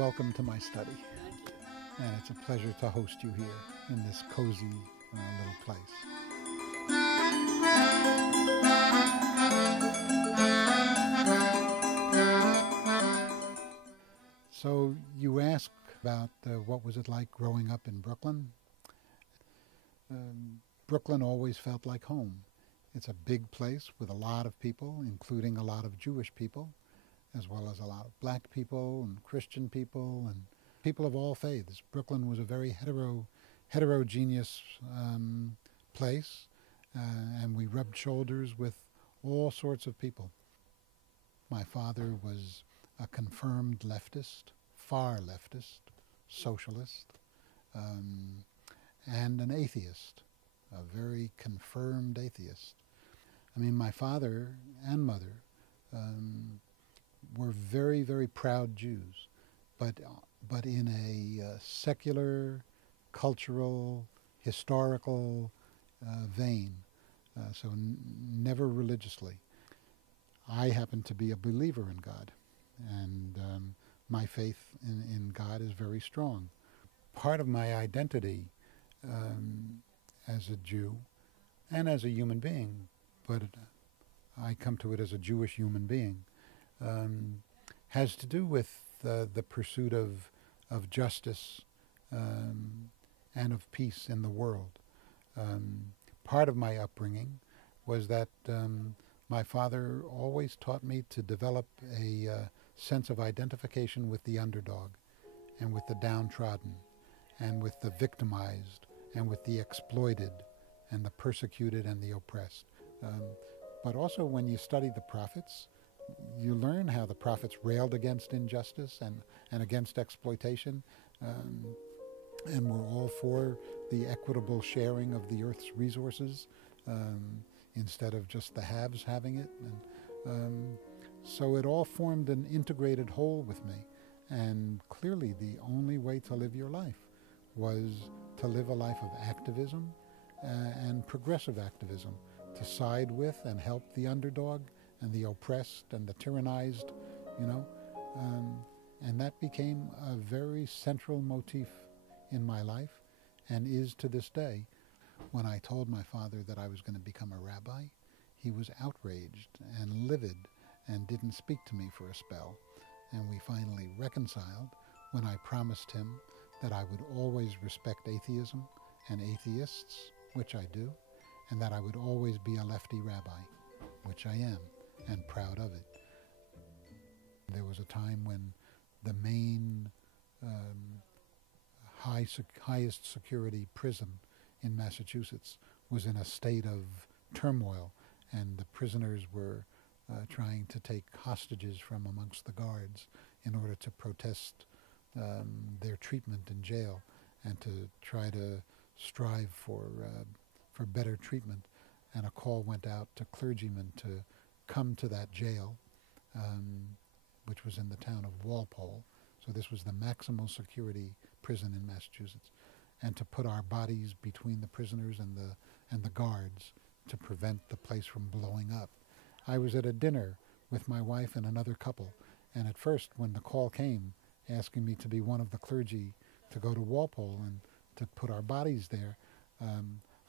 welcome to my study. And it's a pleasure to host you here in this cozy little place. So you ask about what was it like growing up in Brooklyn? Brooklyn always felt like home. It's a big place with a lot of people, including a lot of Jewish people, as well as a lot of black people and Christian people and people of all faiths. Brooklyn was a very heterogeneous place, and we rubbed shoulders with all sorts of people. My father was a confirmed leftist, far leftist, socialist, and an atheist, a very confirmed atheist. I mean, my father and mother were very, very proud Jews, but in a secular, cultural, historical vein, so never religiously. I happen to be a believer in God, and my faith in God is very strong. Part of my identity as a Jew and as a human being, but I come to it as a Jewish human being, has to do with the pursuit of justice and of peace in the world. Part of my upbringing was that my father always taught me to develop a sense of identification with the underdog and with the downtrodden and with the victimized and with the exploited and the persecuted and the oppressed. But also when you study the prophets, you learn how the prophets railed against injustice and against exploitation, and were all for the equitable sharing of the earth's resources instead of just the haves having it. And so it all formed an integrated whole with me. And clearly the only way to live your life was to live a life of activism and progressive activism, to side with and help the underdog and the oppressed and the tyrannized, and that became a very central motif in my life and is to this day. When I told my father that I was going to become a rabbi, he was outraged and livid and didn't speak to me for a spell. And we finally reconciled when I promised him that I would always respect atheism and atheists, which I do, and that I would always be a lefty rabbi, which I am, and proud of it. There was a time when the main highest security prison in Massachusetts was in a state of turmoil, and the prisoners were trying to take hostages from amongst the guards in order to protest their treatment in jail and to try to strive for better treatment. And a call went out to clergymen to come to that jail, which was in the town of Walpole. So this was the maximal security prison in Massachusetts, and to put our bodies between the prisoners and the guards to prevent the place from blowing up. I was at a dinner with my wife and another couple, and at first when the call came asking me to be one of the clergy to go to Walpole and to put our bodies there,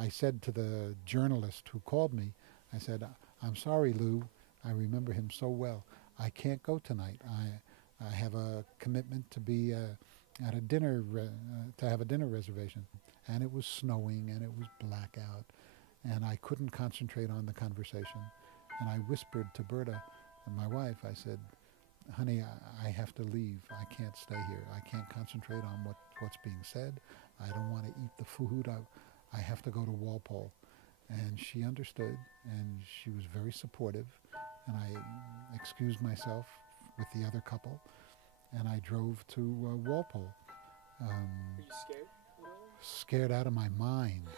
I said to the journalist who called me, I said, "I'm sorry, Lou, I remember him so well. I can't go tonight. I have a commitment to be at a dinner, to have a dinner reservation." And it was snowing and it was blackout, and I couldn't concentrate on the conversation. And I whispered to Berta, my wife, I said, "Honey, I have to leave. I can't stay here. I can't concentrate on what's being said. I don't want to eat the food. I have to go to Walpole." And she understood, and she was very supportive. And I excused myself with the other couple, and I drove to Walpole. Were you scared? Scared out of my mind.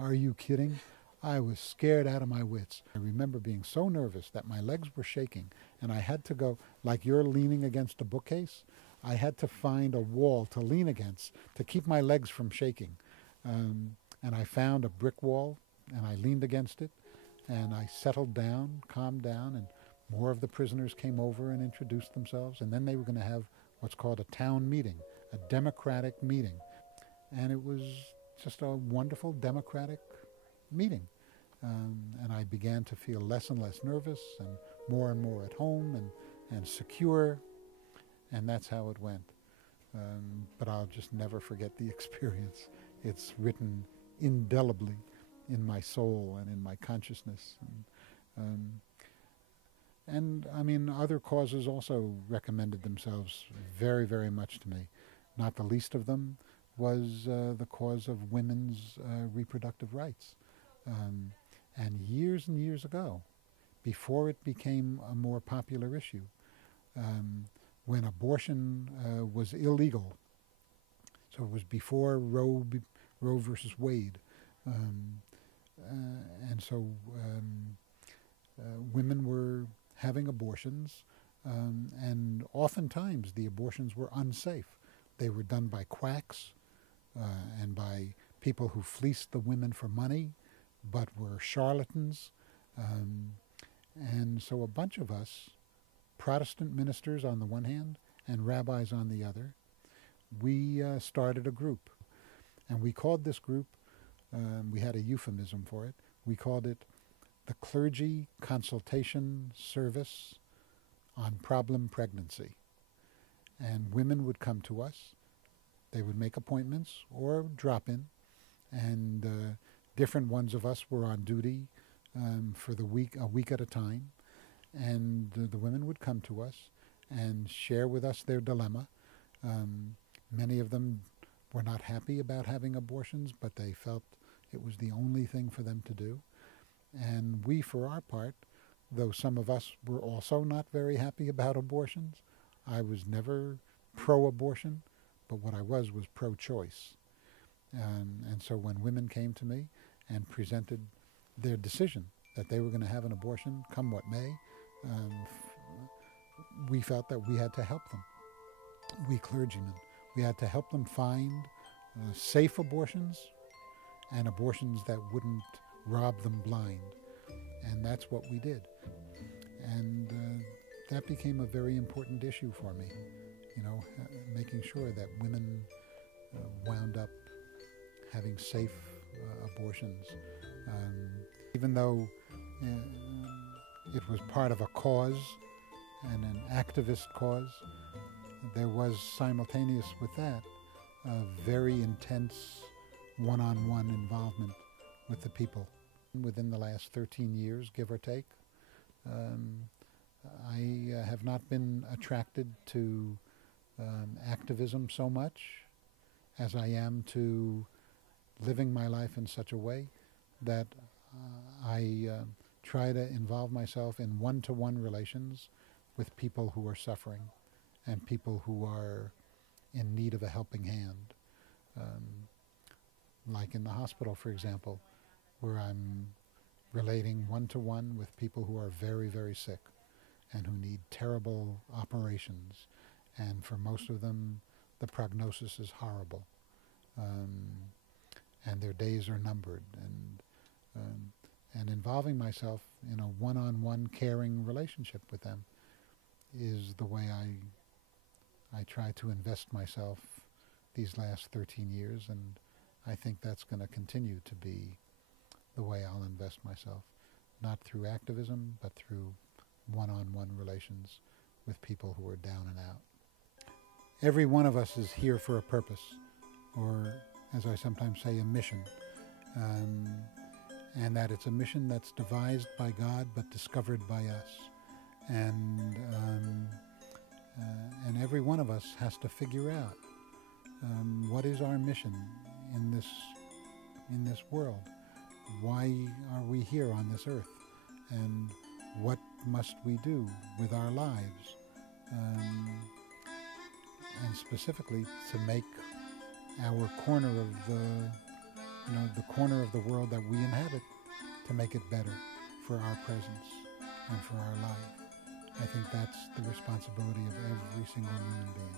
Are you kidding? I was scared out of my wits. I remember being so nervous that my legs were shaking, and I had to go, like you're leaning against a bookcase, I had to find a wall to lean against to keep my legs from shaking. And I found a brick wall, and I leaned against it, and I settled down, calmed down, and more of the prisoners came over and introduced themselves, and then they were going to have what's called a town meeting, a democratic meeting. And it was just a wonderful democratic meeting. And I began to feel less and less nervous and more at home and secure. And that's how it went. But I'll just never forget the experience. It's written indelibly in my soul and in my consciousness. And I mean, other causes also recommended themselves very, very much to me. Not the least of them was the cause of women's reproductive rights. And years ago, before it became a more popular issue, when abortion was illegal, so it was before Roe versus Wade, and so women were having abortions, and oftentimes the abortions were unsafe. They were done by quacks and by people who fleeced the women for money, but were charlatans. And so a bunch of us, Protestant ministers on the one hand and rabbis on the other, we started a group. And we called this group, we had a euphemism for it, we called it the Clergy Consultation Service on Problem Pregnancy. And women would come to us, they would make appointments or drop in, and different ones of us were on duty for a week at a time, and the women would come to us and share with us their dilemma. Many of them were not happy about having abortions, but they felt it was the only thing for them to do. And we, for our part, though some of us were also not very happy about abortions, I was never pro-abortion, but what I was pro-choice. And so when women came to me and presented their decision that they were going to have an abortion, come what may, we felt that we had to help them. We clergymen, we had to help them find safe abortions and abortions that wouldn't rob them blind. And that's what we did. And that became a very important issue for me, you know, making sure that women wound up having safe abortions. Even though it was part of a cause and an activist cause, there was simultaneous with that a very intense one-on-one involvement with the people. Within the last 13 years, give or take, I have not been attracted to activism so much as I am to living my life in such a way that I try to involve myself in one-to-one relations with people who are suffering and people who are in need of a helping hand. Like in the hospital, for example, where I'm relating one-to-one with people who are very, very sick and who need terrible operations. And for most of them, the prognosis is horrible. And their days are numbered. And involving myself in a one-on-one caring relationship with them is the way I try to invest myself these last 13 years, and I think that's going to continue to be the way I'll invest myself, not through activism, but through one-on-one relations with people who are down and out. Every one of us is here for a purpose, or as I sometimes say, a mission. And that it's a mission that's devised by God but discovered by us. And every one of us has to figure out what is our mission in this world. Why are we here on this earth? And what must we do with our lives? And specifically to make our corner of the corner of the world that we inhabit, to make it better for our presence and for our life. I think that's the responsibility of every single human being.